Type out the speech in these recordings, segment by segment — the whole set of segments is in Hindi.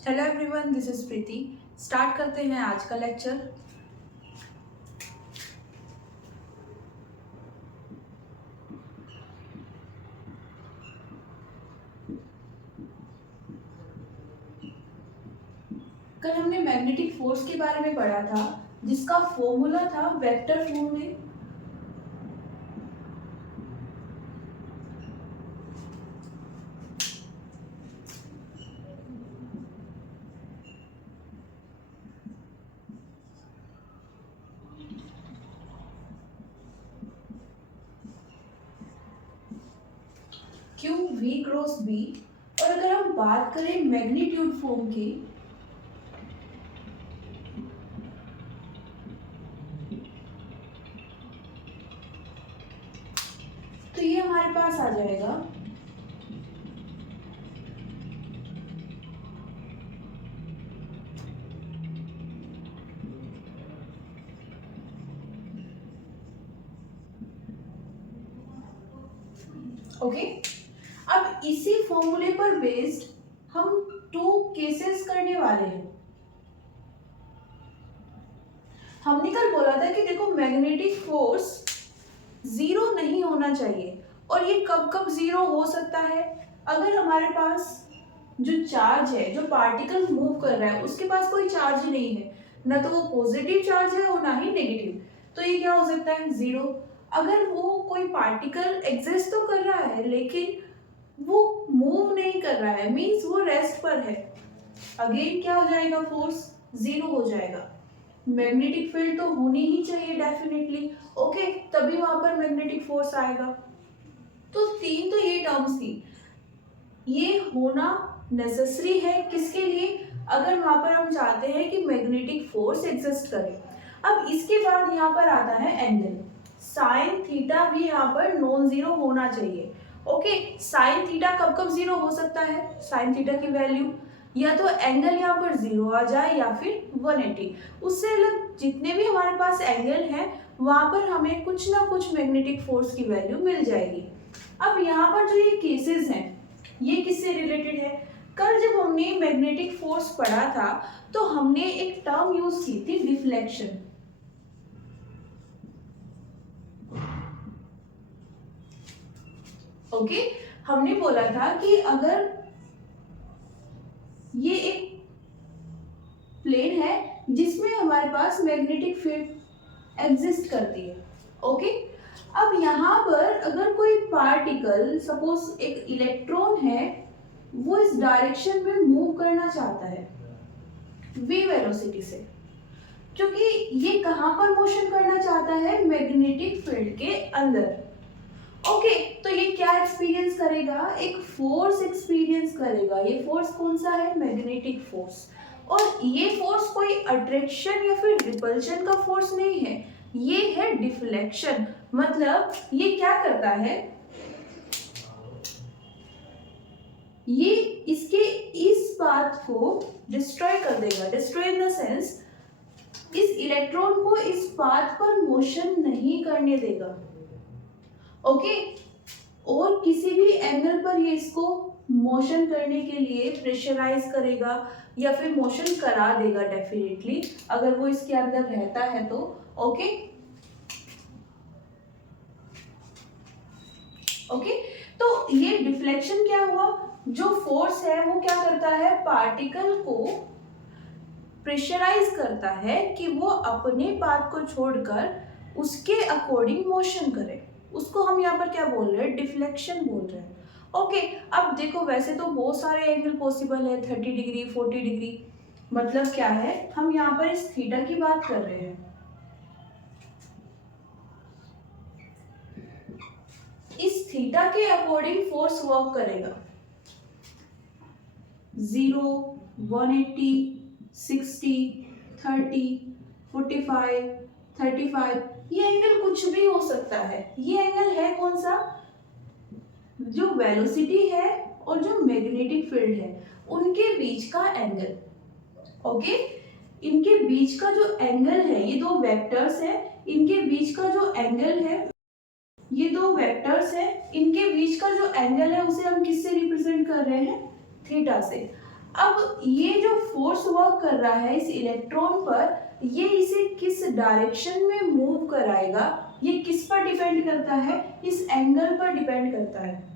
Hello everyone, this is Preeti. Start करते हैं आज का लेक्चर। कल हमने मैग्नेटिक फोर्स के बारे में पढ़ा था, जिसका फॉर्मूला था वेक्टर फॉर्म में। Q V cross B। और अगर हम बात करें मैग्नीट्यूड फॉर्म की, तो ये हमारे पास आ जाएगा ओके। अब इसी फॉर्मूले पर बेस्ड हम टू केसेस करने वाले हैं। हमने कल बोला था कि देखो, मैग्नेटिक फोर्स जीरो नहीं होना चाहिए। और ये कब कब जीरो हो सकता है? अगर हमारे पास जो चार्ज है, जो पार्टिकल मूव कर रहा है, उसके पास कोई चार्ज ही नहीं है, ना तो वो पॉजिटिव चार्ज है और ना ही नेगेटिव, तो ये क्या हो सकता है? जीरो। अगर वो कोई पार्टिकल एग्जिस्ट तो कर रहा है लेकिन वो मूव नहीं कर रहा है, मीन्स वो रेस्ट पर है, अगेन क्या हो जाएगा? फोर्स जीरो हो जाएगा। मैग्नेटिक फील्ड तो होनी ही चाहिए डेफिनेटली, ओके, तभी वहां पर मैग्नेटिक फोर्स आएगा। तो तीन तो ये टर्म्स थी, ये होना नेसेसरी है किसके लिए? अगर वहां पर हम चाहते हैं कि मैग्नेटिक फोर्स एग्जिस्ट करे। अब इसके बाद यहाँ पर आता है एंगल। साइन थीटा भी यहाँ पर नॉन जीरो होना चाहिए। ओके, साइन थीटा कब कब जीरो हो सकता है? साइन थीटा की वैल्यू या तो एंगल यहाँ पर जीरो आ जाए या फिर 180। उससे अलग जितने भी हमारे पास एंगल हैं, वहां पर हमें कुछ ना कुछ मैग्नेटिक फोर्स की वैल्यू मिल जाएगी। अब यहाँ पर जो ये केसेस हैं, ये किससे रिलेटेड है? कल जब हमने मैग्नेटिक फोर्स पढ़ा था, तो हमने एक टर्म यूज की थी, डिफ्लेक्शन। ओके, हमने बोला था कि अगर ये एक प्लेन है जिसमें हमारे पास मैग्नेटिक फील्ड एग्जिस्ट करती है, ओके। अब यहाँ पर अगर कोई पार्टिकल, सपोज एक इलेक्ट्रॉन है, वो इस डायरेक्शन में मूव करना चाहता है v वेलोसिटी से, क्योंकि ये कहां पर मोशन करना चाहता है? मैग्नेटिक फील्ड के अंदर, ओके। तो ये क्या एक्सपीरियंस करेगा? एक फोर्स एक्सपीरियंस करेगा। ये फोर्स कौन सा है? Magnetic force. और ये फोर्स कोई अट्रैक्शन या फिर रिपल्शन का फोर्स नहीं है, ये है डिफ्लेक्शन। मतलब ये क्या करता है? ये इसके इस पाथ को डिस्ट्रॉय कर देगा। डिस्ट्रॉय इन द सेंस, इस इलेक्ट्रॉन को इस पाथ पर मोशन नहीं करने देगा, ओके। और किसी भी एंगल पर ये इसको मोशन करने के लिए प्रेशराइज करेगा या फिर मोशन करा देगा डेफिनेटली, अगर वो इसके अंदर रहता है तो, ओके। ओके, तो ये डिफ्लेक्शन क्या हुआ? जो फोर्स है वो क्या करता है? पार्टिकल को प्रेशराइज करता है कि वो अपने पाथ को छोड़कर उसके अकॉर्डिंग मोशन करे। उसको हम यहाँ पर क्या बोल रहे हैं? डिफ्लेक्शन बोल रहे हैं, ओके। अब देखो, वैसे तो बहुत सारे एंगल पॉसिबल है, 30 डिग्री, 40 डिग्री। मतलब क्या है? हम यहाँ पर इस थीटा की बात कर रहे हैं। इस थीटा के अकॉर्डिंग फोर्स वर्क करेगा। 0, 180, 60, 30, 45, 35, ये एंगल कुछ भी हो सकता है। ये एंगल है कौन सा? जो वेलोसिटी है और जो मैग्नेटिक फील्ड है, उनके बीच का एंगल, ओके। इनके बीच का जो एंगल है, ये दो वेक्टर्स है, इनके बीच का जो एंगल है, ये दो वेक्टर्स है, इनके बीच का जो एंगल है, उसे हम किससे रिप्रेजेंट कर रहे हैं? थीटा से। अब ये जो फोर्स वर्क कर रहा है इस इलेक्ट्रॉन पर, ये इसे किस डायरेक्शन में मूव कराएगा, ये किस पर डिपेंड करता है, इस एंगल पर डिपेंड करता है।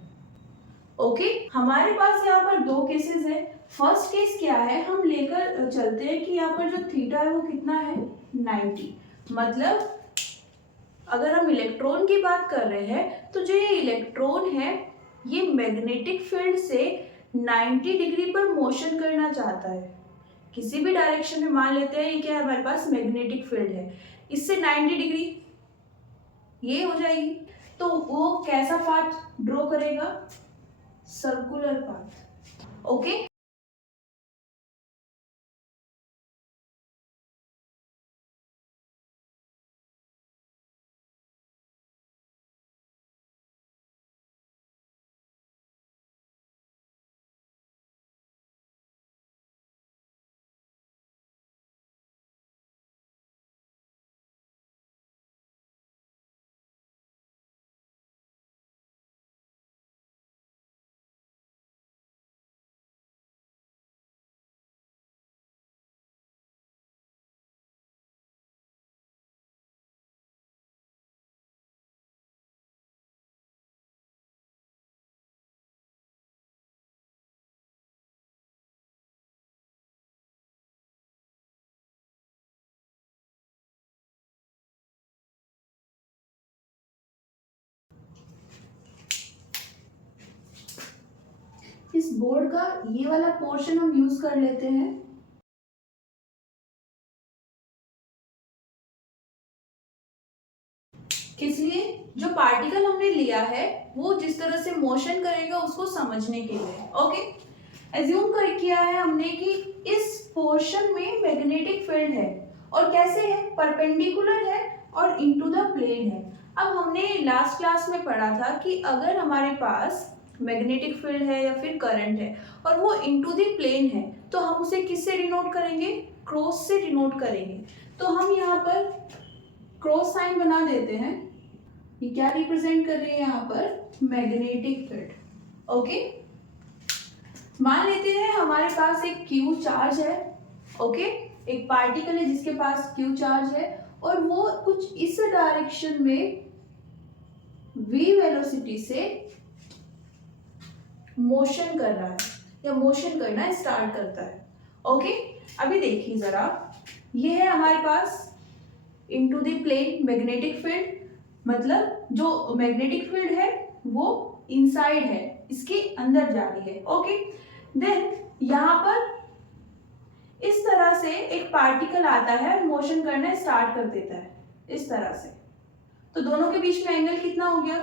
ओके, हमारे पास यहाँ पर दो केसेस है। फर्स्ट केस क्या है, हम लेकर चलते हैं कि यहाँ पर जो थीटा है वो कितना है 90। मतलब अगर हम इलेक्ट्रॉन की बात कर रहे हैं तो जो ये इलेक्ट्रॉन है ये मैग्नेटिक फील्ड से 90 डिग्री पर मोशन करना चाहता है, किसी भी डायरेक्शन में। मान लेते हैं ये क्या है, हमारे पास मैग्नेटिक फील्ड है, इससे 90 डिग्री ये हो जाएगी। तो वो कैसा पाथ ड्रॉ करेगा, सर्कुलर पाथ। ओके, इस बोर्ड का ये वाला पोर्शन हम यूज कर लेते हैं। किस लिए, जो पार्टिकल हमने लिया है वो जिस तरह से मोशन करेगा उसको समझने के लिए। ओके, एज्यूम कर किया है हमने कि इस पोर्शन में मैग्नेटिक फील्ड है और कैसे है, परपेंडिकुलर है और इनटू द प्लेन है। अब हमने लास्ट क्लास में पढ़ा था कि अगर हमारे पास मैग्नेटिक फील्ड है या फिर करंट है और वो इनटू द प्लेन है तो हम उसे किससे डिनोट करेंगे, क्रॉस से डिनोट करेंगे। तो हम यहाँ पर क्रॉस साइन बना देते हैं। ये क्या रिप्रेजेंट कर रही है यहाँ पर, मैग्नेटिक फील्ड। ओके, मान लेते हैं हमारे पास एक क्यू चार्ज है। ओके, एक पार्टिकल है जिसके पास क्यू चार्ज है और वो कुछ इस डायरेक्शन में v वेलोसिटी से मोशन कर रहा है या मोशन करना स्टार्ट करता है। ओके, अभी देखिए जरा, ये है हमारे पास into the plane magnetic field, मतलब जो मैग्नेटिक फील्ड है वो इनसाइड है, इसके अंदर जा रही है। ओके, देन यहाँ पर इस तरह से एक पार्टिकल आता है और मोशन करना स्टार्ट कर देता है इस तरह से। तो दोनों के बीच में एंगल कितना हो गया,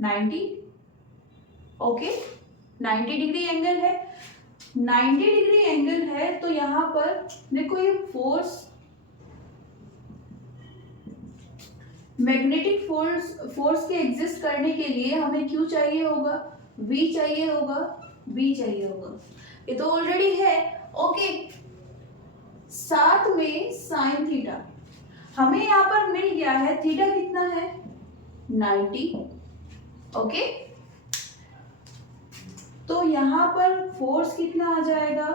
90। ओके, 90 डिग्री एंगल है। 90 डिग्री एंगल है तो यहाँ पर देखो ये फोर्स, मैग्नेटिक फोर्स के एग्जिस्ट करने के लिए हमें Q चाहिए होगा, V चाहिए होगा, B चाहिए होगा। ये तो ऑलरेडी है। ओके, साथ में साइन थीटा हमें यहाँ पर मिल गया है। थीटा कितना है, 90। ओके, तो यहाँ पर फोर्स कितना आ जाएगा,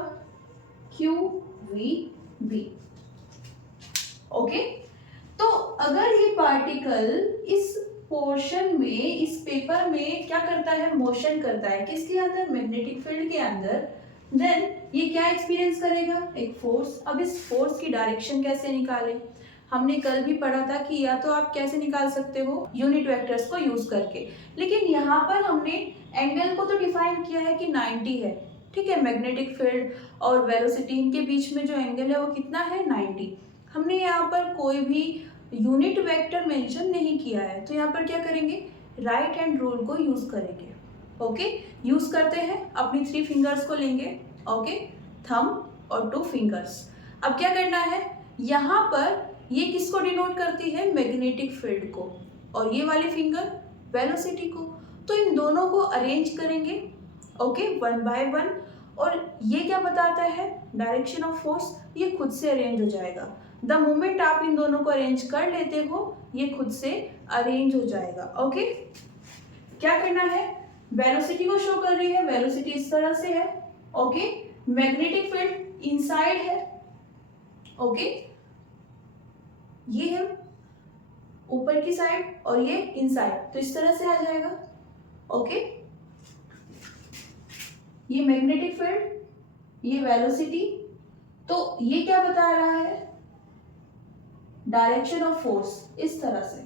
QVB। ओके, तो अगर ये पार्टिकल इस पोर्शन में, इस पेपर में क्या करता है, मोशन करता है, किसके अंदर, मैग्नेटिक फील्ड के अंदर, देन ये क्या एक्सपीरियंस करेगा, एक फोर्स। अब इस फोर्स की डायरेक्शन कैसे निकालें, हमने कल भी पढ़ा था कि या तो आप कैसे निकाल सकते हो, यूनिट वेक्टर्स को यूज करके। लेकिन यहाँ पर हमने एंगल को तो डिफाइन किया है कि 90 है, ठीक है। मैग्नेटिक फील्ड और वेलोसिटी इनके बीच में जो एंगल है वो कितना है, 90। हमने यहाँ पर कोई भी यूनिट वेक्टर मेंशन नहीं किया है, तो यहाँ पर क्या करेंगे, राइट हैंड रूल को यूज करेंगे। ओके, यूज करते हैं, अपनी 3 फिंगर्स को लेंगे। ओके, थंब और 2 फिंगर्स। अब क्या करना है, यहाँ पर ये किसको डिनोट करती है, मैग्नेटिक फील्ड को, और ये वाली फिंगर वेलोसिटी को। तो इन दोनों को अरेंज करेंगे। Okay, 1 by 1। और ये क्या बताता है, डायरेक्शन ऑफ फोर्स, ये खुद से अरेंज हो जाएगा। द मोमेंट आप इन दोनों को अरेंज कर लेते हो ये खुद से अरेंज हो जाएगा। ओके, क्या करना है, वेलोसिटी को शो कर रही है, वेलोसिटी इस तरह से है। ओके, मैग्नेटिक फील्ड इनसाइड है, ओके, ये है ऊपर की साइड और ये इनसाइड, तो इस तरह से आ जाएगा, ओके। ये मैग्नेटिक फील्ड, ये वेलोसिटी, तो ये क्या बता रहा है, डायरेक्शन ऑफ फोर्स, इस तरह से,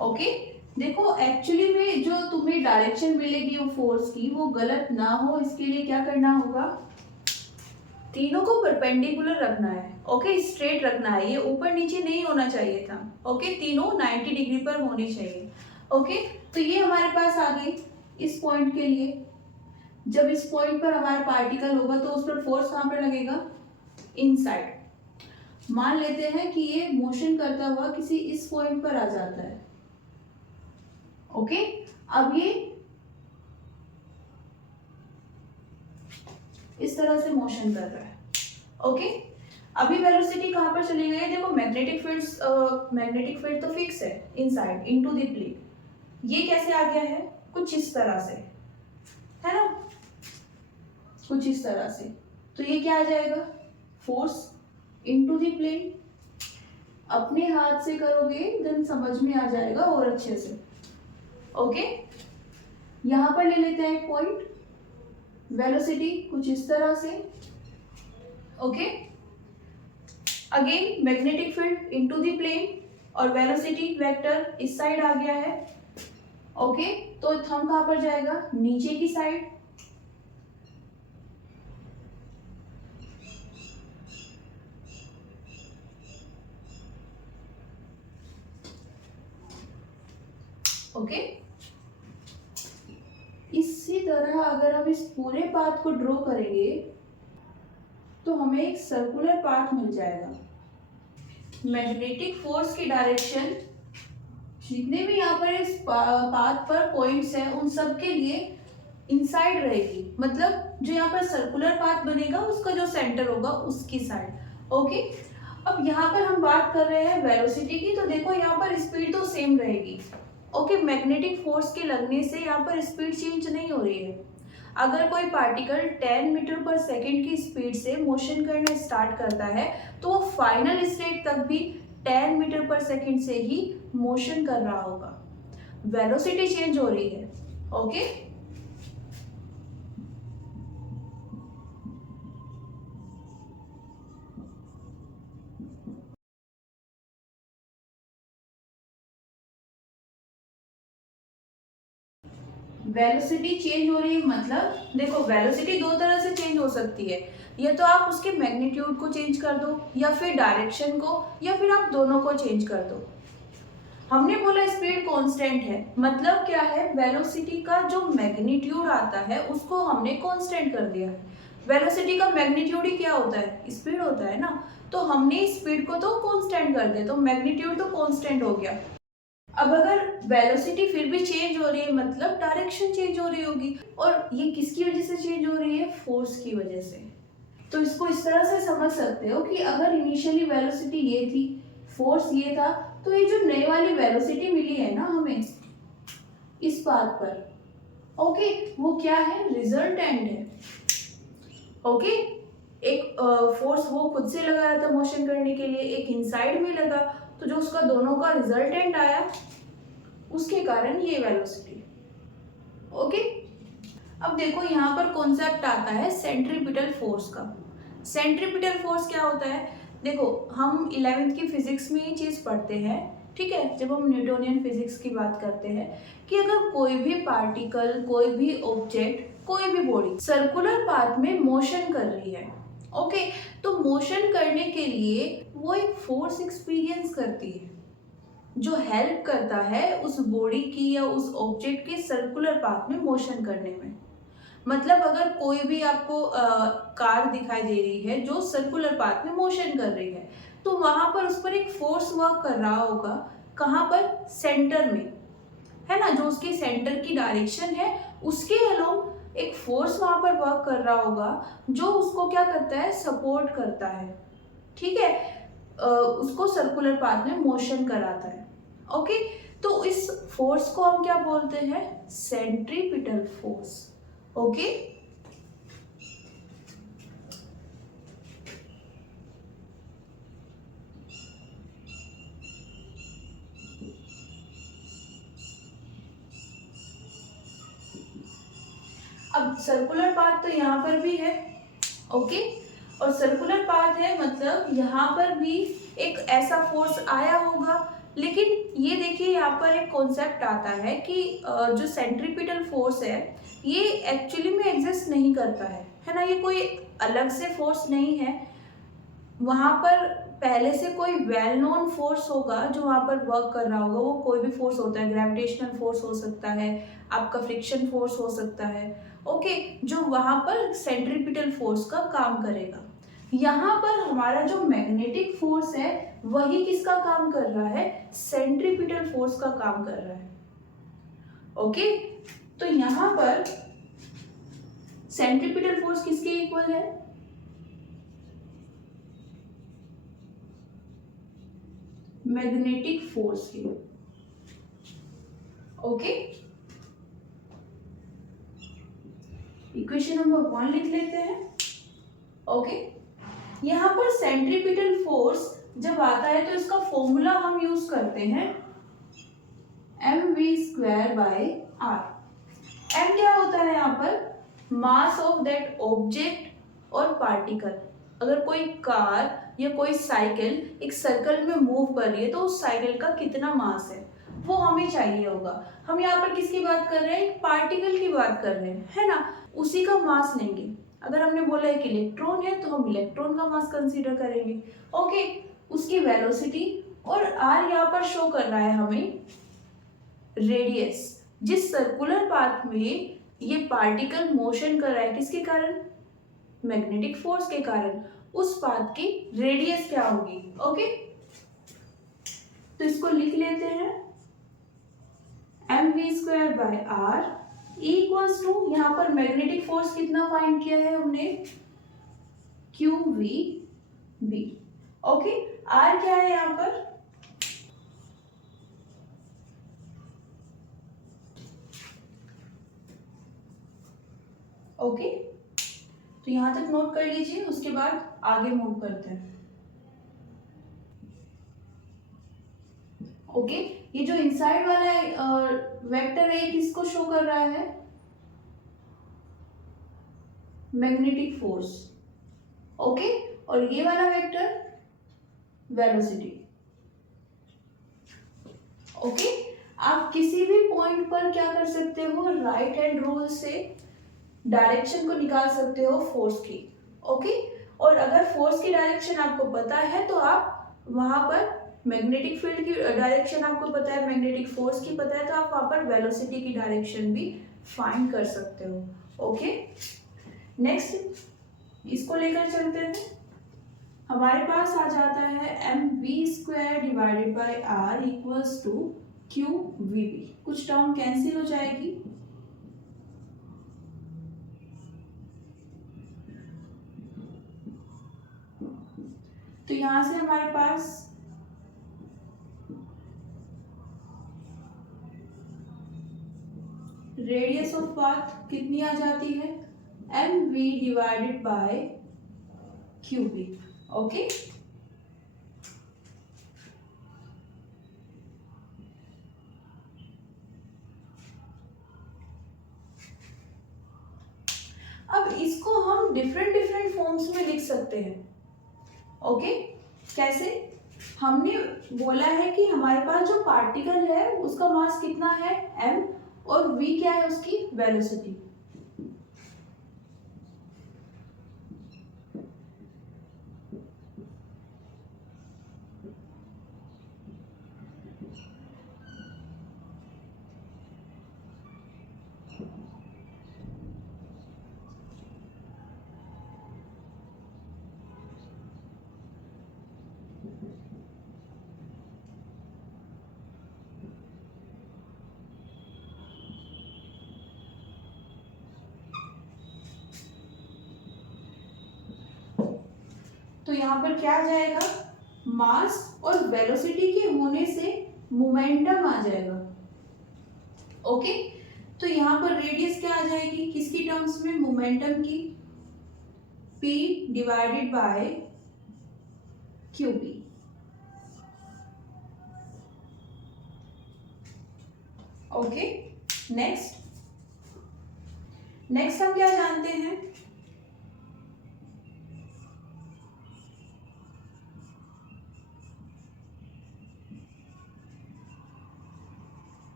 ओके। देखो एक्चुअली में जो तुम्हें डायरेक्शन मिलेगी वो फोर्स की, वो गलत ना हो इसके लिए क्या करना होगा, तीनों को परपेंडिकुलर रखना है, ओके, स्ट्रेट रखना है, ये ऊपर नीचे नहीं होना चाहिए था, ओके, तीनों 90 डिग्री पर होनी चाहिए, ओके। तो ये हमारे पास आ गई इस पॉइंट के लिए। जब इस पॉइंट पर हमारा पार्टिकल होगा तो उस पर फोर्स कहाँ पर लगेगा, इनसाइड। मान लेते हैं कि ये मोशन करता हुआ किसी इस पॉइंट पर आ जाता है, ओके। अब ये इस तरह से मोशन कर रहा है, ओके। अभी वेलोसिटी कहां पर चली गई है, देखो मैग्नेटिक फील्ड तो फिक्स है इनसाइड इनटू द प्लेन, ये कैसे आ गया है, कुछ इस तरह से, है ना, कुछ इस तरह से, तो ये क्या आ जाएगा, फोर्स इनटू द प्लेन। अपने हाथ से करोगे देन समझ में आ जाएगा और अच्छे से, ओके। यहां पर ले लेते हैं एक पॉइंट, वेलोसिटी कुछ इस तरह से, okay. Again magnetic field into the plane और वेलोसिटी वेक्टर इस साइड आ गया है, ओके। तो थंब कहां पर जाएगा, नीचे की साइड, ओके। इसी तरह अगर हम इस पूरे पाथ को ड्रॉ करेंगे तो हमें एक सर्कुलर पाथ मिल जाएगा। मैग्नेटिक फोर्स की डायरेक्शन जितने भी यहाँ पर इस पाथ पर पॉइंट्स हैं उन सब के लिए इनसाइड रहेगी, मतलब जो यहाँ पर सर्कुलर पाथ बनेगा उसका जो सेंटर होगा उसकी साइड, ओके। अब यहाँ पर हम बात कर रहे हैं वेलोसिटी की, तो देखो यहाँ पर स्पीड तो सेम रहेगी, ओके। मैग्नेटिक फोर्स के लगने से यहाँ पर स्पीड चेंज नहीं हो रही है। अगर कोई पार्टिकल 10 मीटर पर सेकेंड की स्पीड से मोशन करना स्टार्ट करता है तो वो फाइनल स्टेट तक भी 10 मीटर पर सेकेंड से ही मोशन कर रहा होगा, वेलोसिटी चेंज हो रही है, ओके। वेलोसिटी चेंज हो रही है, मतलब देखो वेलोसिटी दो तरह से चेंज हो सकती है, या तो आप उसके मैग्नीट्यूड को चेंज कर दो या फिर डायरेक्शन को, या फिर आप दोनों को चेंज कर दो। हमने बोला स्पीड कांस्टेंट है, मतलब क्या है, वेलोसिटी का जो मैग्नीट्यूड आता है उसको हमने कांस्टेंट कर दिया है। वेलोसिटी का मैग्नीट्यूड ही क्या होता है, स्पीड होता है ना, तो हमने स्पीड को तो कांस्टेंट कर दिया, तो मैग्नीट्यूड तो कांस्टेंट हो गया। अब अगर वेलोसिटी फिर भी चेंज हो रही है मतलब डायरेक्शन चेंज हो रही होगी, और ये किसकी वजह से चेंज हो रही है, फोर्स की वजह से। तो इसको इस तरह से समझ सकते हो कि अगर इनिशियली वेलोसिटी ये थी, फोर्स ये था, तो ये जो नई वाली वेलोसिटी मिली है ना हमें इस पाथ पर, ओके, वो क्या है, रिजल्टेंट है, ओके। एक फोर्स वो खुद से लगा रहा था मोशन करने के लिए, एक इनसाइड में लगा, तो जो उसका दोनों का रिजल्टेंट आया उसके कारण ये वेलोसिटी, ओके। अब देखो यहाँ पर कॉन्सेप्ट आता है सेंट्रीपिटल फोर्स का। सेंट्रीपिटल फोर्स क्या होता है, देखो हम 11वीं की फिजिक्स में ये चीज़ पढ़ते हैं, ठीक है, जब हम न्यूटोनियन फिजिक्स की बात करते हैं कि अगर कोई भी पार्टिकल, कोई भी ऑब्जेक्ट, कोई भी बॉडी सर्कुलर पाथ में मोशन कर रही है, ओके, तो मोशन करने के लिए वो एक फोर्स एक्सपीरियंस करती है जो हेल्प करता है उस बॉडी की या उस ऑब्जेक्ट के सर्कुलर पाथ में मोशन करने में। मतलब अगर कोई भी आपको कार दिखाई दे रही है जो सर्कुलर पाथ में मोशन कर रही है, तो वहां पर उस पर एक फोर्स वर्क कर रहा होगा, कहाँ पर, सेंटर में, है ना, जो उसके सेंटर की डायरेक्शन है उसके अलोंग एक फोर्स वहां पर वर्क कर रहा होगा जो उसको क्या करता है, सपोर्ट करता है, ठीक है, उसको सर्कुलर पाथ में मोशन कराता है, ओके। तो इस फोर्स को हम क्या बोलते हैं, सेंट्रीपिटल फोर्स, ओके। अब सर्कुलर पाथ तो यहाँ पर भी है, ओके, और सर्कुलर पाथ है मतलब यहाँ पर भी एक ऐसा फोर्स आया होगा। लेकिन ये देखिए यहाँ पर एक कॉन्सेप्ट आता है कि जो सेंट्रीपिटल फोर्स है ये एक्चुअली में एग्जिस्ट नहीं करता है ना, ये कोई अलग से फोर्स नहीं है। वहाँ पर पहले से कोई वेल नोन फोर्स होगा जो वहाँ पर वर्क कर रहा होगा। वो कोई भी फोर्स होता है, ग्रेविटेशनल फोर्स हो सकता है, आपका फ्रिक्शन फोर्स हो सकता है, ओके, जो वहाँ पर सेंट्रीपिटल फोर्स का काम करेगा। यहाँ पर हमारा जो मैग्नेटिक फोर्स है वही किसका काम कर रहा है, सेंट्रीपिटल फोर्स का काम कर रहा है, ओके। तो यहाँ पर सेंट्रीपिटल फोर्स किसके इक्वल है, मैग्नेटिक फोर्स की, ओके। इक्वेशन नंबर 1 लिख लेते हैं, ओके। यहाँ पर सेंट्रीपिटल फोर्स जब आता है तो इसका फॉर्मूला हम यूज करते हैं mv²/r। m क्या होता है यहाँ पर, मास ऑफ दैट ऑब्जेक्ट और पार्टिकल। अगर कोई कार या कोई साइकिल एक सर्कल में मूव कर रही है तो उस साइकिल का कितना मास है वो हमें चाहिए होगा। हम यहाँ पर किसकी बात कर रहे हैं, एक पार्टिकल की बात कर रहे हैं, है ना, उसी का मास लेंगे। अगर हमने बोला है कि इलेक्ट्रॉन है तो हम इलेक्ट्रॉन का मास कंसीडर करेंगे, ओके, उसकी वेलोसिटी। और आर यहाँ पर शो कर रहा है हमें रेडियस, जिस सर्कुलर पाथ में ये पार्टिकल मोशन कर रहा है किसके कारण, मैग्नेटिक फोर्स के कारण, उस पाथ की रेडियस क्या होगी, ओके। तो इसको लिख लेते हैं mv²/r इक्वल्स टू, यहाँ पर मैग्नेटिक फोर्स कितना फाइंड किया है हमने, qvb, ओके। r क्या है यहाँ पर, ओके, तो यहां तक नोट कर लीजिए, उसके बाद आगे मूव करते हैं, ओके। ये जो इनसाइड वाला वेक्टर है किसको शो कर रहा है, मैग्नेटिक फोर्स, ओके, और ये वाला वेक्टर वेलोसिटी, ओके। आप किसी भी पॉइंट पर क्या कर सकते हो, राइट हैंड रूल से डायरेक्शन को निकाल सकते हो फोर्स की, ओके। और अगर फोर्स की डायरेक्शन आपको पता है तो आप वहां पर मैग्नेटिक फील्ड की डायरेक्शन आपको पता है, मैग्नेटिक फोर्स की पता है, तो आप वहां पर वेलोसिटी की डायरेक्शन भी फाइंड कर सकते हो, ओके। नेक्स्ट इसको लेकर चलते हैं, हमारे पास आ जाता है mv²/r इक्वल्स टू qvb। कुछ टर्म कैंसिल हो जाएगी, तो यहां से हमारे पास रेडियस ऑफ पाथ कितनी आ जाती है, mv/qb, ओके। अब इसको हम डिफरेंट डिफरेंट फॉर्म्स में लिख सकते हैं, ओके। कैसे, हमने बोला है कि हमारे पास जो पार्टिकल है उसका मास कितना है m, और v क्या है, उसकी वेलोसिटी, तो यहाँ पर क्या आ जाएगा, मास और वेलोसिटी के होने से मोमेंटम आ जाएगा, ओके। तो यहाँ पर रेडियस क्या आ जाएगी किसकी टर्म्स में, मोमेंटम की, p/qb, ओके। नेक्स्ट नेक्स्ट हम क्या जानते हैं,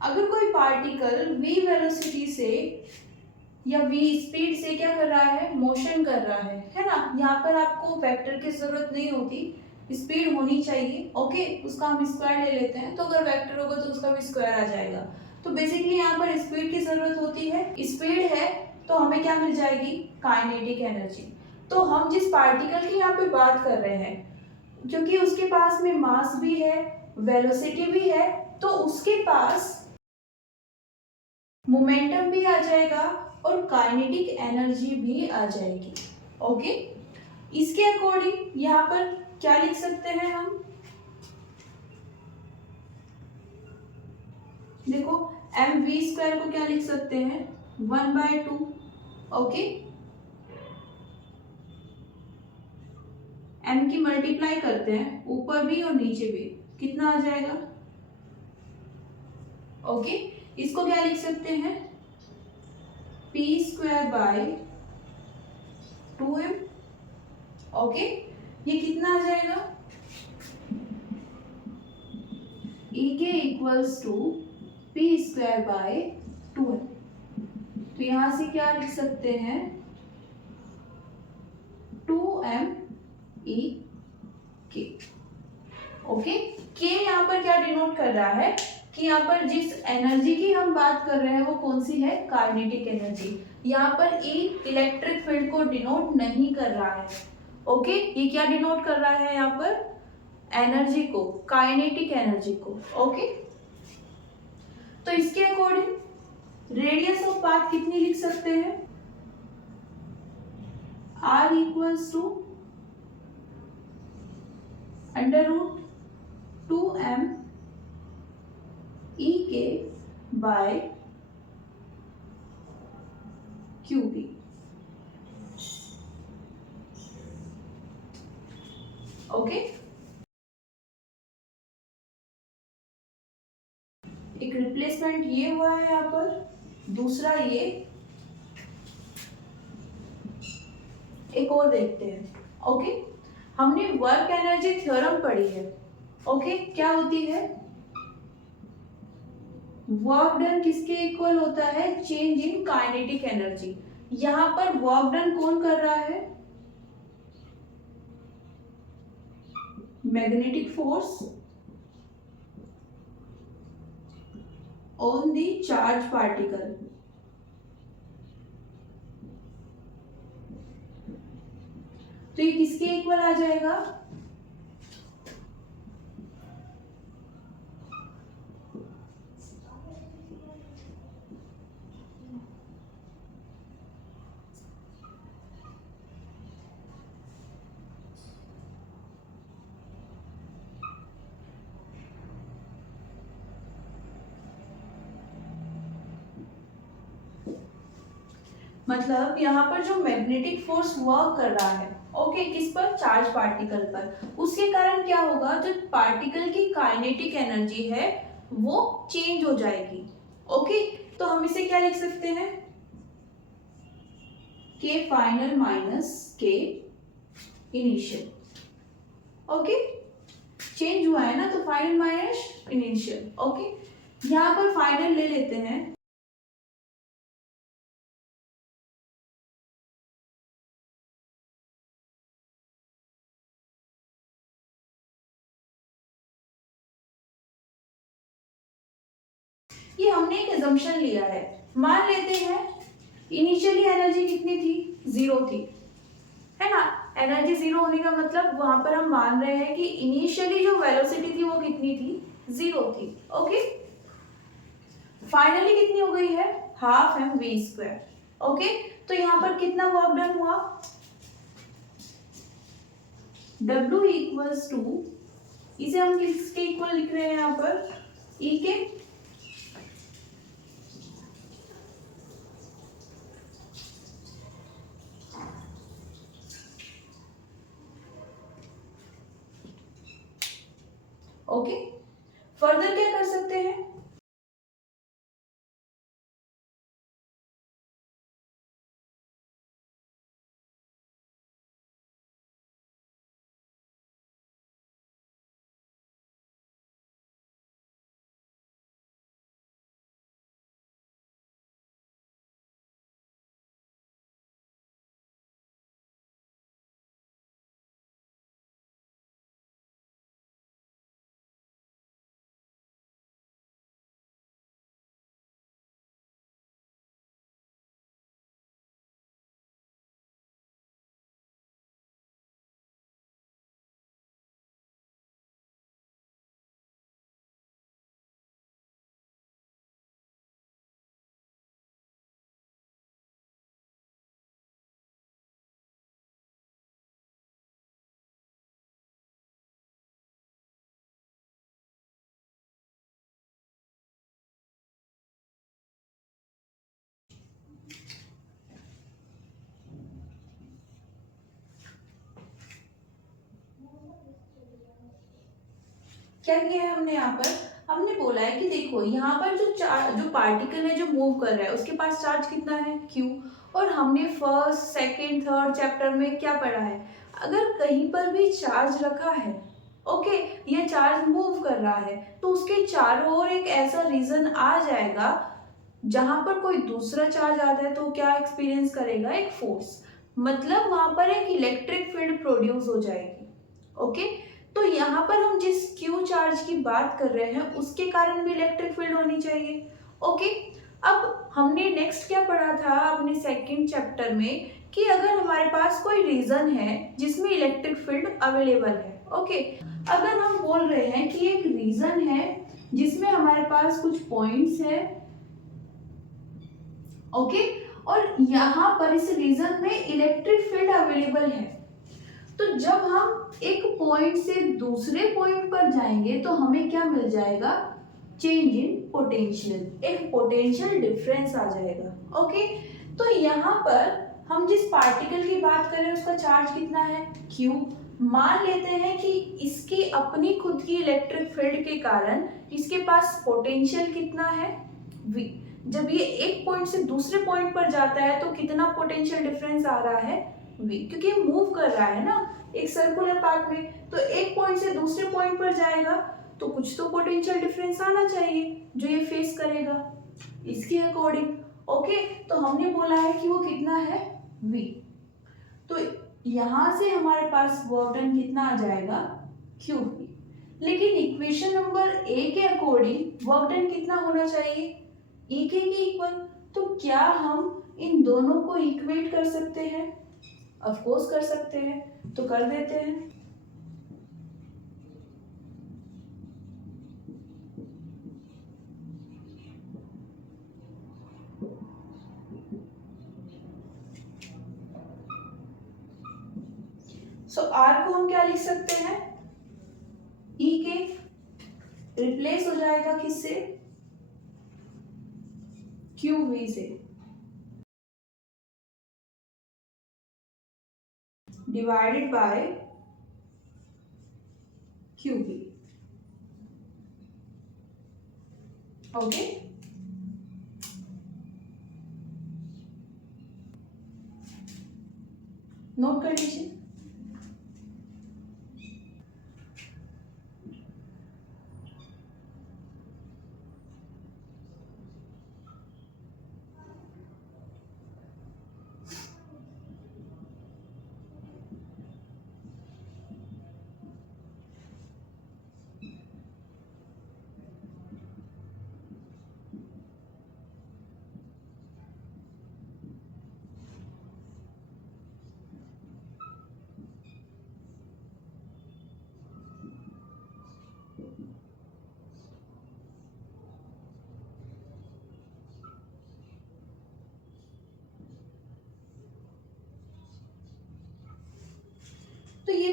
अगर कोई पार्टिकल v वेलोसिटी से या v स्पीड से क्या कर रहा है, मोशन कर रहा है ना। यहाँ पर आपको वेक्टर की जरूरत नहीं होती, स्पीड होनी चाहिए। ओके, उसका हम स्क्वायर ले लेते हैं, तो अगर वेक्टर होगा तो उसका भी स्क्वायर आ जाएगा। तो बेसिकली यहाँ पर स्पीड की जरूरत होती है, स्पीड है तो हमें क्या मिल जाएगी, काइनेटिक एनर्जी। तो हम जिस पार्टिकल की यहाँ पे बात कर रहे हैं, क्योंकि उसके पास में मास भी है, वेलोसिटी भी है, तो उसके पास मोमेंटम भी आ जाएगा और काइनेटिक एनर्जी भी आ जाएगी। ओके, इसके अकॉर्डिंग यहाँ पर क्या लिख सकते हैं हम, देखो mv² को क्या लिख सकते हैं, 1/2। ओके, m की मल्टीप्लाई करते हैं ऊपर भी और नीचे भी, कितना आ जाएगा। ओके, इसको क्या लिख सकते हैं, p² / 2m। ओके, ये कितना आ जाएगा, E equals to p² / 2m। तो यहां से क्या लिख सकते हैं, 2m/E²। ओके, k यहाँ पर क्या डिनोट कर रहा है कि यहाँ पर जिस एनर्जी की हम बात कर रहे हैं वो कौन सी है, काइनेटिक एनर्जी। यहाँ पर E इलेक्ट्रिक फील्ड को डिनोट नहीं कर रहा है। ओके, ये क्या डिनोट कर रहा है यहाँ पर, एनर्जी को, काइनेटिक एनर्जी को। ओके, तो इसके अकॉर्डिंग रेडियस ऑफ पाथ कितनी लिख सकते हैं, r equals to √2m E/QB। Okay, एक रिप्लेसमेंट ये हुआ है यहाँ पर, दूसरा ये, एक और देखते हैं। ओके, हमने वर्क एनर्जी थ्योरम पढ़ी है। ओके, क्या होती है, वर्क डन किसके इक्वल होता है, चेंज इन काइनेटिक एनर्जी। यहाँ पर वर्क डन कौन कर रहा है, magnetic force on the charge particle. तो ये किसके इक्वल आ जाएगा, मतलब यहाँ पर जो मैग्नेटिक फोर्स वर्क कर रहा है, ओके, किस पर, चार्ज पार्टिकल पर, उसके कारण क्या होगा, जो पार्टिकल की काइनेटिक एनर्जी है वो चेंज हो जाएगी। ओके, तो हम इसे क्या लिख सकते हैं, k final minus k initial. Okay, change हुआ है ना, तो फाइनल माइनस इनिशियल। ओके, यहाँ पर फाइनल ले लेते हैं, ये हमने एक एजम्पशन लिया है, मान लेते हैं इनिशियली एनर्जी कितनी थी, 0 थी, है ना। एनर्जी 0 होने का मतलब वहां पर हम मान रहे हैं कि इनिशियली जो वेलोसिटी थी वो कितनी थी, 0 थी। ओके, फाइनली कितनी हो गई है, ½ mv²। ओके, तो यहाँ पर कितना वर्क डन हुआ, W इक्वल्स टू, इसे हम किसके इक्वल लिख रहे हैं यहाँ पर, E के। ओके, फर्दर क्या कर सकते हैं, क्या किया है हमने यहाँ पर, हमने बोला है कि देखो यहाँ पर जो पार्टिकल है जो मूव कर रहा है उसके पास चार्ज कितना है, Q। और हमने फर्स्ट सेकंड थर्ड चैप्टर में क्या पढ़ा है, अगर कहीं पर भी चार्ज रखा है, ओके, ये चार्ज मूव कर रहा है, तो उसके चारों ओर एक ऐसा रीजन आ जाएगा जहां पर कोई दूसरा चार्ज आता है तो क्या एक्सपीरियंस करेगा, एक फोर्स, मतलब वहां पर एक इलेक्ट्रिक फील्ड प्रोड्यूस हो जाएगी। ओके, तो यहाँ पर हम जिस क्यू चार्ज की बात कर रहे हैं उसके कारण भी इलेक्ट्रिक फील्ड होनी चाहिए। ओके, अब हमने नेक्स्ट क्या पढ़ा था अपने सेकंड चैप्टर में, कि अगर हमारे पास कोई रीजन है जिसमें इलेक्ट्रिक फील्ड अवेलेबल है, ओके, अगर हम बोल रहे हैं कि एक रीजन है जिसमें हमारे पास कुछ पॉइंट्स है, ओके, और यहाँ पर इस रीजन में इलेक्ट्रिक फील्ड अवेलेबल है, तो जब हम एक पॉइंट से दूसरे पॉइंट पर जाएंगे तो हमें क्या मिल जाएगा, चेंज इन पोटेंशियल, एक पोटेंशियल डिफरेंस आ जाएगा। ओके, तो यहाँ पर हम जिस पार्टिकल की बात कर रहे हैं उसका चार्ज कितना है, Q। मान लेते हैं कि इसकी अपनी खुद की इलेक्ट्रिक फील्ड के कारण इसके पास पोटेंशियल कितना है, V। जब ये एक पॉइंट से दूसरे पॉइंट पर जाता है तो कितना पोटेंशियल डिफरेंस आ रहा है, V, क्योंकि ये मूव कर रहा है ना एक सर्कुलर पाथ में, तो एक पॉइंट से दूसरे पॉइंट पर जाएगा तो कुछ तो पोटेंशियल डिफरेंस आना चाहिए जो ये फेस करेगा इसके अकॉर्डिंग। ओके, तो हमने बोला है कि वो कितना है, V। तो यहां से हमारे पास वर्क डन कितना आ जाएगा, QV। लेकिन इक्वेशन नंबर ए के अकॉर्डिंग वर्क डन कितना होना चाहिए, E के इक्वल। तो क्या हम इन दोनों को इक्वेट कर सकते हैं, ऑफ कोर्स कर सकते हैं, तो कर देते हैं। सो आर को हम क्या लिख सकते हैं, E के रिप्लेस हो जाएगा किससे, QV से, divided by QV। Okay, note कर लीजिए।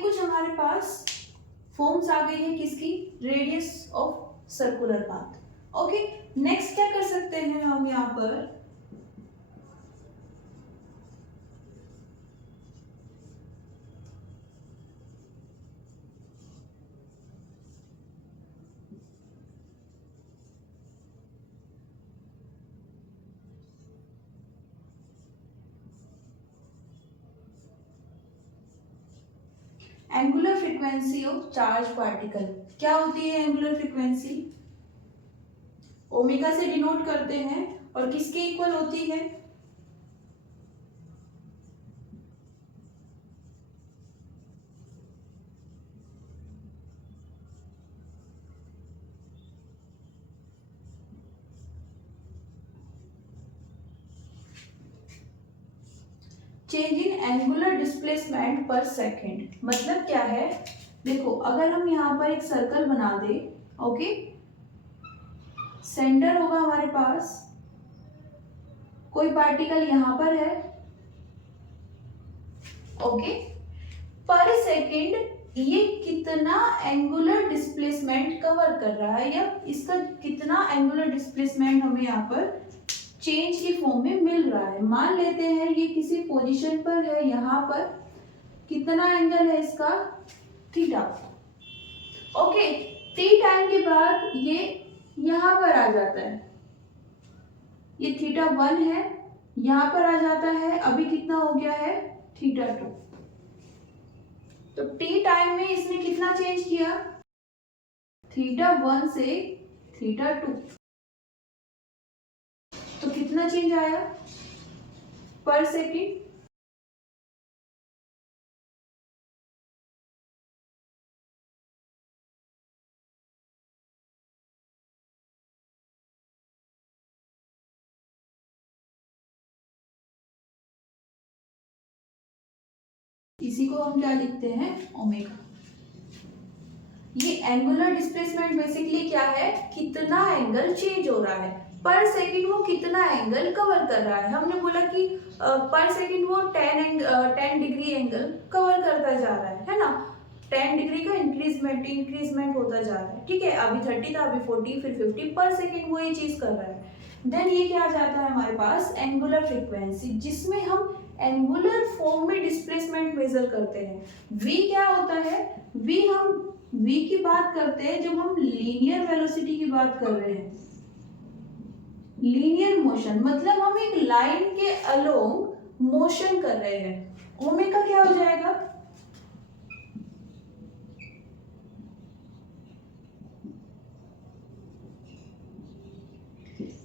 कुछ हमारे पास फॉर्म्स आ गई है किसकी, radius of circular path. Okay, next क्या कर सकते हैं हम यहाँ पर, angular frequency of charge particle. क्या होती है एंगुलर फ्रीक्वेंसी, ओमेगा से डिनोट करते हैं और किसके इक्वल होती है, चेंज इन एंगुलर डिस्प्लेसमेंट पर सेकेंड। मतलब क्या है, देखो अगर हम यहाँ पर एक सर्कल बना दे, ओके, सेंटर होगा हमारे पास, कोई पार्टिकल यहाँ पर है, ओके, पर सेकेंड ये कितना एंगुलर डिस्प्लेसमेंट कवर कर रहा है, या इसका कितना एंगुलर डिस्प्लेसमेंट हमें यहाँ पर चेंज की फॉर्म में मिल रहा है। मान लेते हैं ये किसी पोजीशन पर है, यहाँ पर कितना एंगल है इसका, थीटा। ओके, टी टाइम के बाद ये यहाँ पर आ जाता है, ये थीटा 1 है, यहाँ पर आ जाता है, अभी कितना हो गया है, थीटा 2। तो टी टाइम में इसने कितना चेंज किया, थीटा 1 से थीटा 2, तो कितना चेंज आया पर सेकेंड, इसी को हम क्या लिखते हैं, ओमेगा। ये एंगुलर डिस्प्लेसमेंट बेसिकली क्या है, कितना एंगल चेंज हो रहा है पर सेकंड, वो कितना एंगल कवर कर रहा है। हमने बोला कि पर सेकंड वो 10 डिग्री एंगल कवर करता जा रहा है ना, 10 डिग्री का इंक्रीजमेंट होता जा रहा है, ठीक है, अभी 30 था, अभी 40, फिर 50 पर सेकंड वो ये चीज कर रहा है। देन ये क्या आ जाता है हमारे पास, एंगुलर फ्रीक्वेंसी, जिसमें हम एंगुलर फॉर्म में डिस्प्लेसमेंट मेजर करते हैं। v क्या होता है, हम v की बात करते हैं जब हम लीनियर वेलोसिटी की बात कर रहे हैं, लीनियर मोशन, मतलब हम एक लाइन के अलोंग मोशन कर रहे हैं। ओमेगा क्या हो जाएगा,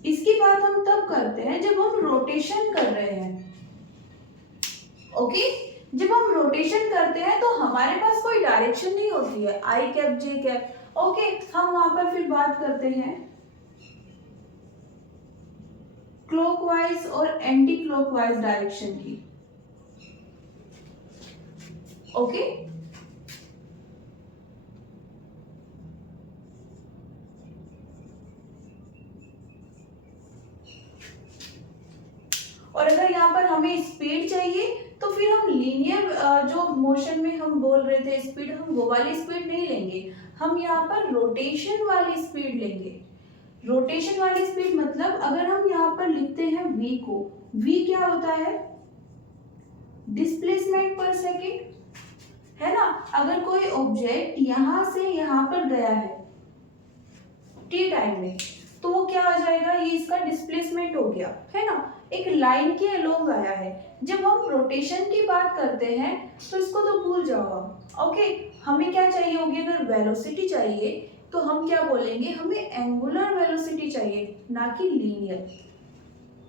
इसकी बात हम तब करते हैं जब हम रोटेशन कर रहे हैं। ओके, जब हम रोटेशन करते हैं तो हमारे पास कोई डायरेक्शन नहीं होती है, आई कैप जे कैप। ओके, हम वहां पर फिर बात करते हैं क्लॉकवाइज और एंटी क्लॉकवाइज डायरेक्शन की। ओके, और अगर यहाँ पर हमें स्पीड चाहिए तो फिर हम लीनियर जो मोशन में हम बोल रहे थे स्पीड, हम वो वाली स्पीड नहीं लेंगे, हम यहाँ पर रोटेशन वाली स्पीड लेंगे। रोटेशन वाली स्पीड मतलब अगर हम यहाँ पर लिखते हैं v को, v क्या होता है, डिस्प्लेसमेंट पर सेकेंड, है ना। अगर कोई ऑब्जेक्ट यहाँ से यहाँ पर गया है t टाइम में, तो वो क्या हो जाएगा, ये इसका डिस्प्लेसमेंट हो गया, है ना, एक लाइन के अलोंग आया है। जब हम रोटेशन की बात करते हैं तो इसको तो भूल जाओ। ओके, हमें क्या चाहिए होगी, अगर वेलोसिटी चाहिए तो हम क्या बोलेंगे, हमें एंगुलर वेलोसिटी चाहिए, ना कि लीनियर,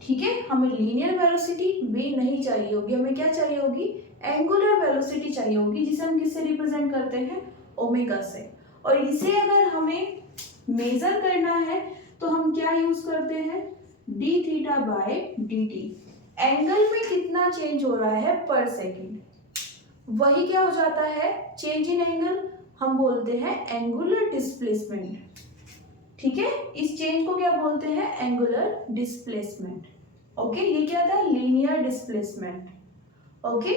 ठीक है। हमें लीनियर वेलोसिटी भी नहीं चाहिए होगी, हमें क्या चाहिए होगी, एंगुलर वेलोसिटी चाहिए होगी, जिसे हम किससे रिप्रेजेंट करते हैं, ओमेगा से। और इसे अगर हमें मेजर करना है तो हम क्या यूज करते हैं, D theta by D T. Angle में कितना चेंज हो रहा है पर सेकेंड, वही क्या हो जाता है, चेंज इन एंगल, हम बोलते हैं एंगुलर डिस्प्लेसमेंट, ठीक है। इस चेंज को क्या बोलते हैं, एंगुलर डिस्प्लेसमेंट। ओके, ये क्या था, लीनियर डिस्प्लेसमेंट। ओके,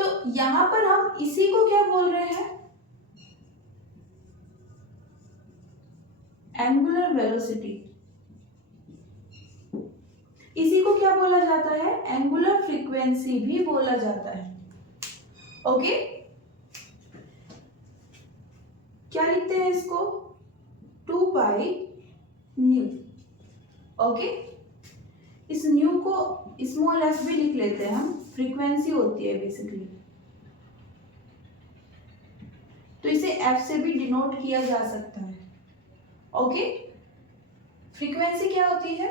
तो यहां पर हम इसी को क्या बोल रहे हैं, एंगुलर वेलोसिटी। इसी को क्या बोला जाता है, एंगुलर फ्रीक्वेंसी भी बोला जाता है। ओके, क्या लिखते हैं इसको, 2 पाई न्यू। ओके, इस न्यू को स्मॉल एफ भी लिख लेते हैं हम, फ्रीक्वेंसी होती है बेसिकली, तो इसे एफ से भी डिनोट किया जा सकता है। ओके, फ्रीक्वेंसी क्या होती है,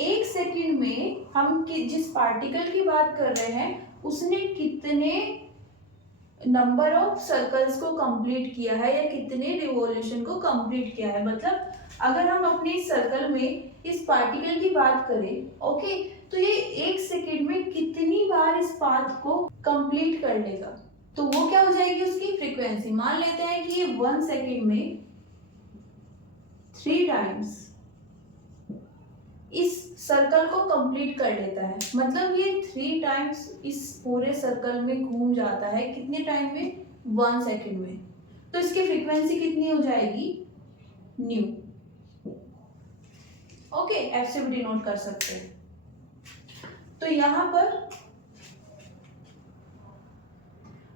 एक सेकंड में हम जिस पार्टिकल की बात कर रहे हैं उसने कितने नंबर ऑफ सर्कल्स को कंप्लीट किया है या कितने रिवॉल्यूशन को कंप्लीट किया है। मतलब अगर हम अपने सर्कल में इस पार्टिकल की बात करें, ओके, तो ये एक सेकंड में कितनी बार इस पाथ को कंप्लीट कर लेगा, तो वो क्या हो जाएगी उसकी फ्रीक्वेंसी। मान लेते हैं कि ये 1 सेकंड में 3 टाइम्स इस सर्कल को कंप्लीट कर लेता है, मतलब ये 3 टाइम्स इस पूरे सर्कल में घूम जाता है, कितने टाइम में, 1 सेकंड में, तो इसकी फ्रीक्वेंसी कितनी हो जाएगी, न्यू। ओके, एफ से भी डिनोट कर सकते हैं। तो यहां पर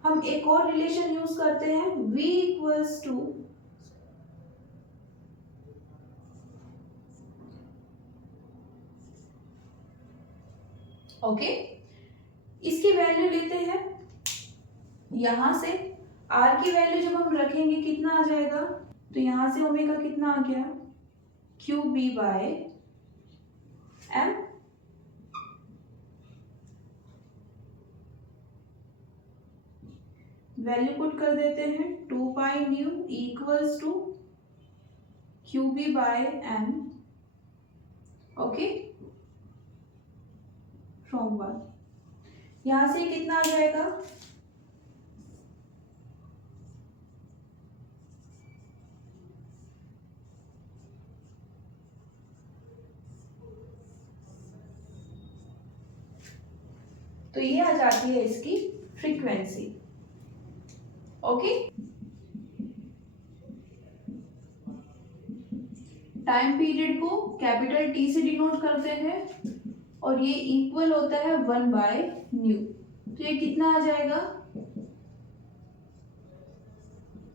हम एक और रिलेशन यूज करते हैं, v इक्वल्स टू ओके, इसकी वैल्यू लेते हैं, यहां से r की वैल्यू जब हम रखेंगे कितना आ जाएगा, तो यहां से ओमेगा कितना आ गया, Q B by M. Value put कर देते हैं, 2 pi nu equals to Q B by M. Okay, from 1, यहां से कितना आ जाएगा, तो ये आ जाती है इसकी फ्रीक्वेंसी। ओके, टाइम पीरियड को कैपिटल टी से डिनोट करते हैं और ये इक्वल होता है 1 बाय न्यू, तो ये कितना आ जाएगा,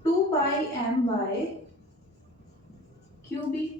2 पाई एम बाय क्यू बी।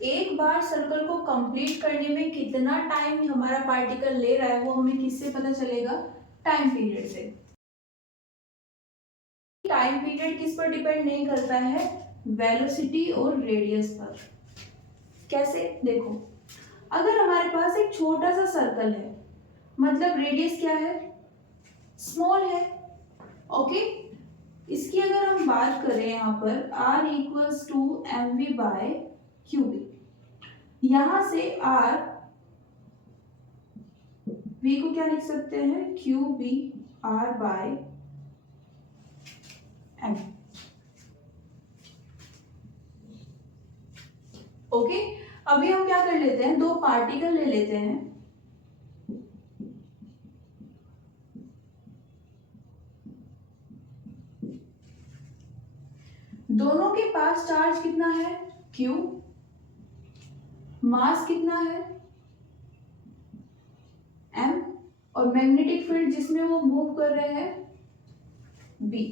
एक बार सर्कल को कंप्लीट करने में कितना टाइम हमारा पार्टिकल ले रहा है वो हमें किससे पता चलेगा, टाइम पीरियड से। टाइम पीरियड किस पर डिपेंड नहीं करता है, वेलोसिटी और रेडियस पर। कैसे, देखो, अगर हमारे पास एक छोटा सा सर्कल है, मतलब रेडियस क्या है, स्मॉल है। ओके, इसकी अगर हम बात करें यहाँ पर r equals to M V by Q B, यहां से r v को क्या लिख सकते हैं, Q B r by M. Okay, अभी हम क्या कर लेते हैं, दो पार्टिकल ले लेते हैं, दोनों के पास चार्ज कितना है, Q, मास कितना है, M, और मैग्नेटिक फील्ड जिसमें वो मूव कर रहे हैं, B।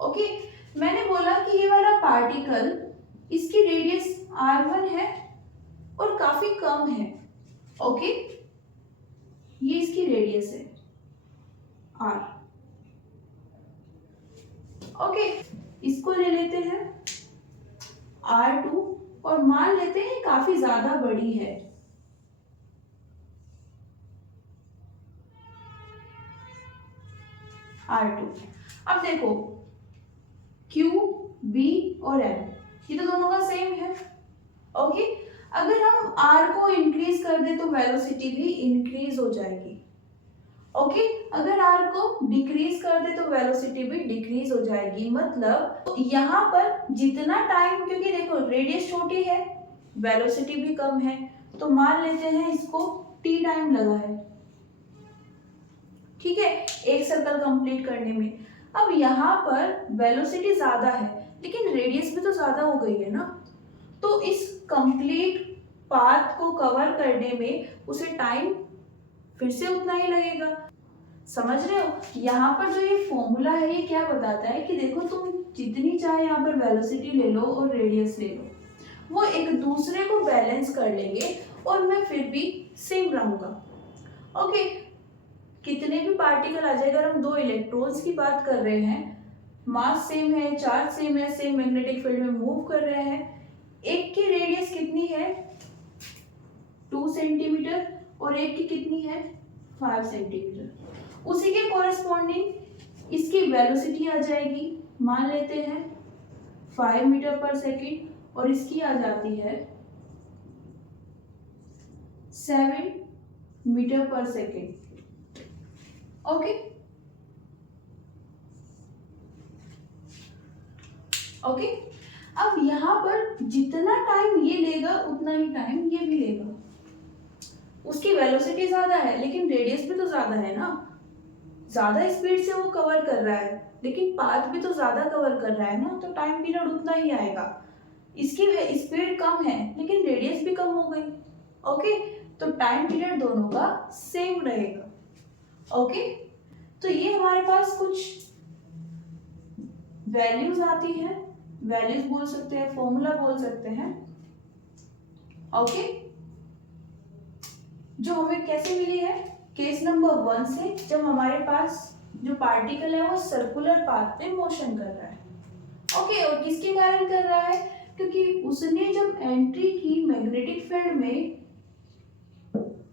ओके, मैंने बोला कि ये वाला पार्टिकल, इसकी रेडियस R1 है और काफी कम है। ओके, ये इसकी रेडियस है R। ओके, इसको ले लेते हैं R2 और मान लेते हैं काफी ज्यादा बड़ी है। R2। अब देखो Q, B और M ये तो दोनों का सेम है। ओके, अगर हम R को इंक्रीज कर दे तो वेलोसिटी भी इंक्रीज हो जाएगी। ओके, अगर R को डिक्रीज कर दे तो वेलोसिटी भी डिक्रीज हो जाएगी। मतलब तो यहाँ पर जितना टाइम, क्योंकि देखो रेडियस छोटी है, वेलोसिटी भी कम है, तो मान लेते हैं इसको t टाइम लगा है, ठीक है, एक सर्कल कंप्लीट करने में। अब यहाँ पर वेलोसिटी ज्यादा है लेकिन रेडियस भी तो ज्यादा हो गई है ना, तो इस कंप्लीट पाथ को कवर करने में उसे टाइम फिर से उतना ही लगेगा। समझ रहे हो? यहाँ पर जो ये फॉर्मूला है ये क्या बताता है कि देखो तुम जितनी चाहे यहाँ पर वेलोसिटी ले लो और रेडियस ले लो, वो एक दूसरे को बैलेंस कर लेंगे और मैं फिर भी सेम रहूंगा। ओके, कितने भी पार्टिकल आ जाए, अगर हम दो इलेक्ट्रॉन्स की बात कर रहे हैं, मास सेम है, चार्ज सेम है, सेम मैग्नेटिक फील्ड में मूव कर रहे हैं, एक की रेडियस कितनी है 2 सेंटीमीटर और एक की कितनी है 5 सेंटीमीटर, उसी के कॉरेस्पॉन्डिंग इसकी वेलोसिटी आ जाएगी, मान लेते हैं 5 मीटर पर सेकेंड और इसकी आ जाती है 7 मीटर पर सेकेंड। ओके, ओके, अब यहाँ पर जितना टाइम ये लेगा उतना ही टाइम ये भी लेगा। उसकी वेलोसिटी ज्यादा है लेकिन रेडियस भी तो ज्यादा है ना, ज्यादा स्पीड से वो कवर कर रहा है लेकिन पाथ भी तो ज्यादा कवर कर रहा है ना, तो टाइम पीरियड उतना ही आएगा। इसकी स्पीड कम है लेकिन रेडियस भी कम हो गई। ओके, तो टाइम पीरियड दोनों का सेम रहेगा। ओके, तो ये हमारे पास कुछ वैल्यूज आती है, वैल्यूज बोल सकते हैं, फॉर्मूला बोल सकते हैं। ओके, जो हमें कैसे मिली है केस नंबर 1 से, जब हमारे पास जो पार्टिकल है वो सर्कुलर पाथ पे मोशन कर रहा है। ओके, और किसके कारण कर रहा है, क्योंकि उसने जब एंट्री की मैग्नेटिक फील्ड में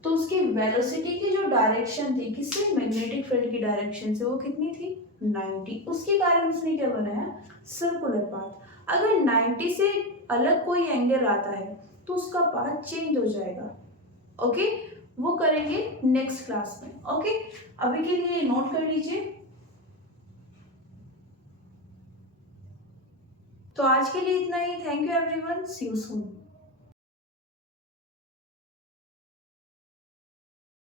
तो उसकी वेलोसिटी की जो डायरेक्शन थी, किससे, मैग्नेटिक फील्ड की डायरेक्शन से, वो कितनी थी 90, उसके कारण उसने क्या बनाया सर्कुलर पाथ। अगर 90 से अलग कोई एंगल आता है तो उसका पाथ चेंज हो जाएगा। ओके, वो करेंगे नेक्स्ट क्लास में। ओके, अभी के लिए नोट कर लीजिए। तो आज के लिए इतना ही। Thank you everyone, see you soon.